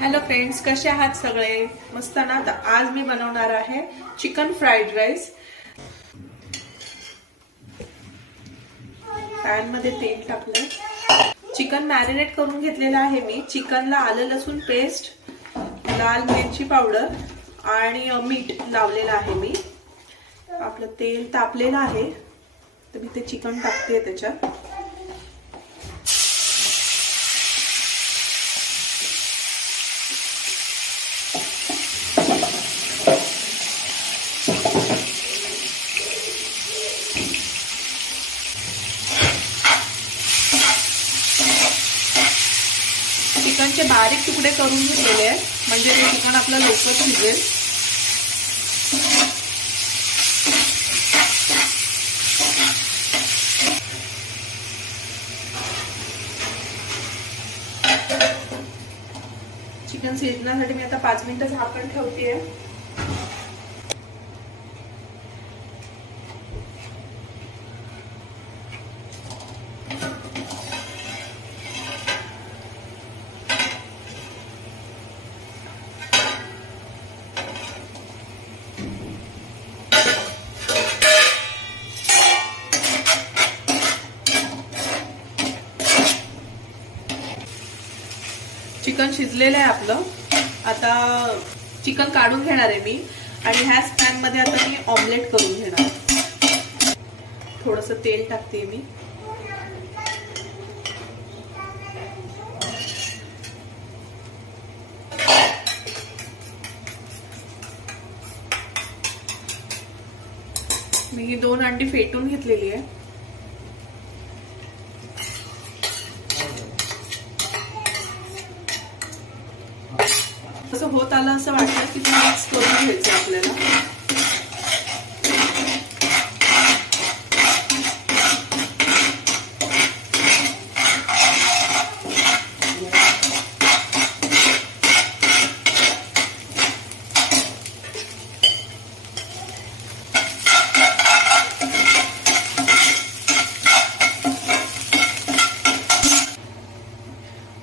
Hello friends, कसे आहात सगळे? मस्त ना? तर आज मी बनवणार आहे चिकन फ्राईड राईस। पॅन मध्ये तेल टाकलं, चिकन मॅरिनेट करून घेतलेलं आहे मी। चिकनला आलं लसूण पेस्ट, लाल मिरची पावडर आणि मीठ लावलेलं आहे मी। आपलं तेल तापलेलं आहे तर मी ते चिकन टाकते त्याच्यात। चिकनचे बारीक तुकडे करून घेतलेले आहेत, म्हणजे ते चिकन आपलं लवकर शिजेल। चिकन शिजण्यासाठी मी आता 5 मिनिटं झाकण ठेवतेय। चिकन शिजलेलं आहे आपलं। आता चिकन काढून घेणार आहे मी आणि ह्याच पॅन मध्ये आता मी ऑमलेट करून घेणार। थोडंसं तेल टाकते मी। मी 2 अंडी फेटून घेतलेली आहे। असं होत आलं असं वाटलं की मिक्स करून घ्यायचं आपल्याला।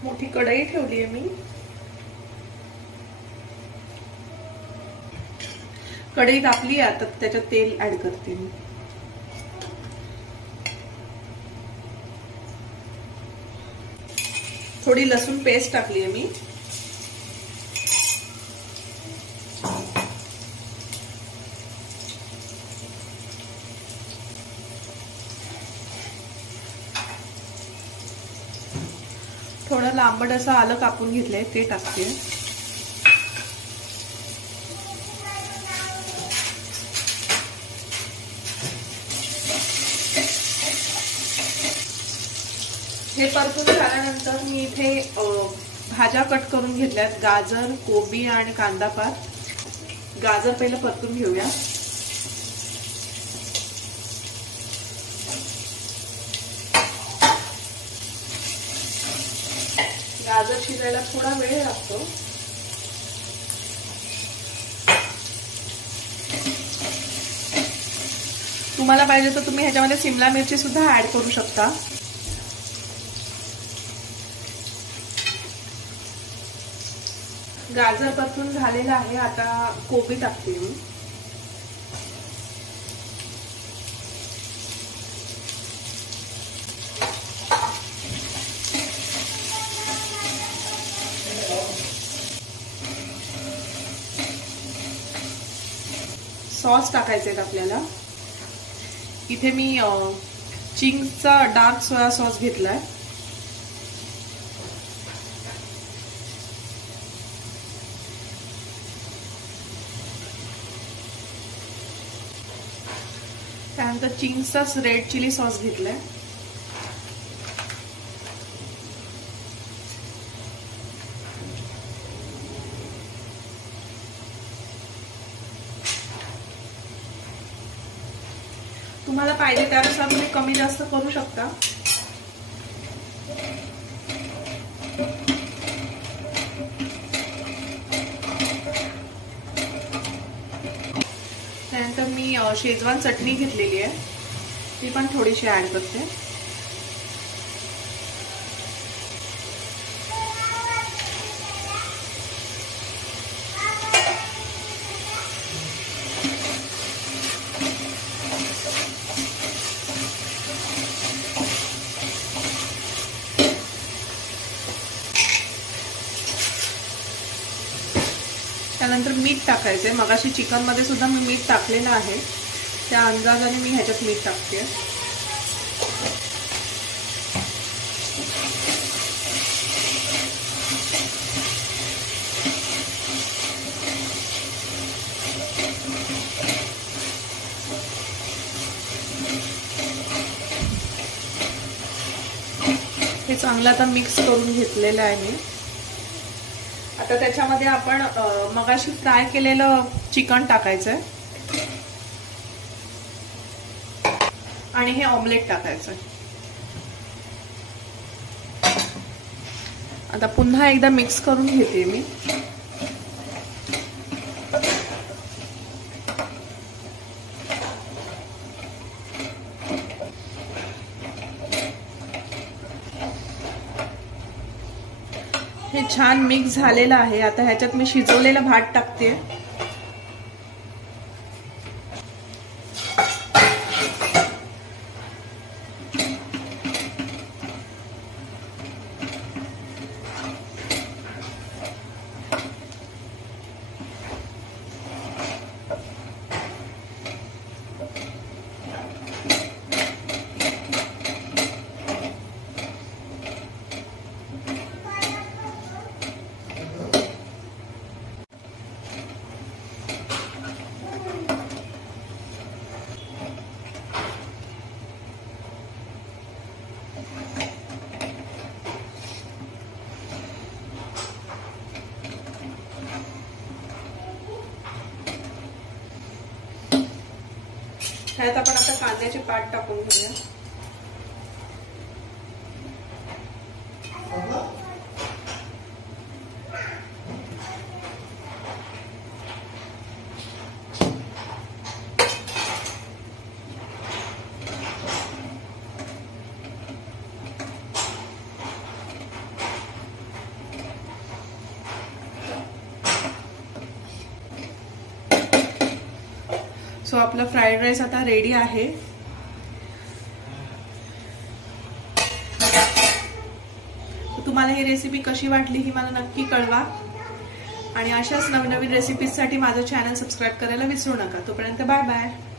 मोठी कढई ठेवली आहे मी। कढई तापली आहे, आता त्याच्यात तेल ऍड करते मी। थोडी लसूण पेस्ट टाकली आहे मी। थोडं लांबट असं आलं कापून घेतलंय ते टाकते। हे परतून झाल्यानंतर मी इथे भाज्या कट करून घेतल्यात, गाजर, कोबी आणि कांदा पात। गाजर पहिलं परतून घेऊया। गाजर शिजायला थोडा वेळ लागतो। तुम्हाला पाहिजे तर तुम्ही ह्याच्यामध्ये शिमला मिरची सुद्धा ऍड करू शकता। गाजर परतून झालेला आहे, आता कोबी टाकते मी। सॉस टाकायचे आहेत आपल्याला। इथे मी चिंग्सचा डार्क सोया सॉस घेतलाय। त्यानंतर चिंग्सचाच रेड चिली सॉस घेतलाय। तुम्हाला पाहिजे त्यानुसार तुम्ही कमी जास्त करू शकता। त्यानंतर मी शेजवान चटणी घेतलेली आहे, ती पण थोडीशी ऍड करते। त्यानंतर मीठ टाकायचंय. मगाशी चिकन मध्ये सुद्धा मी मीठ टाकलेलं आहे, त्या अंदाजाने मी ह्याच्यात मीठ टाकते. हे चांगलं आता मिक्स करून घेतलेलं आहे मी. आता त्याच्यामध्ये आपण मगाशी फ्राय केलेलं चिकन टाकायचंय आणि हे ऑमलेट टाकायचंय. आता पुन्हा एकदा मिक्स करून घेते मी. हे छान मिक्स झालेलं आहे. आता ह्याच्यात मी शिजवलेला भात टाकते. ह्यात आपण आता कांद्याचे पात टाकून घेऊया. सो आपला फ्राइड राईस आता रेडी आहे. तुम्हाला ही रेसिपी कशी वाटली ही मला नक्की कळवा आणि अशाच नवीन रेसिपीजसाठी माझं चॅनल सबस्क्राइब करायला विसरू नका. तोपर्यंत बाय बाय.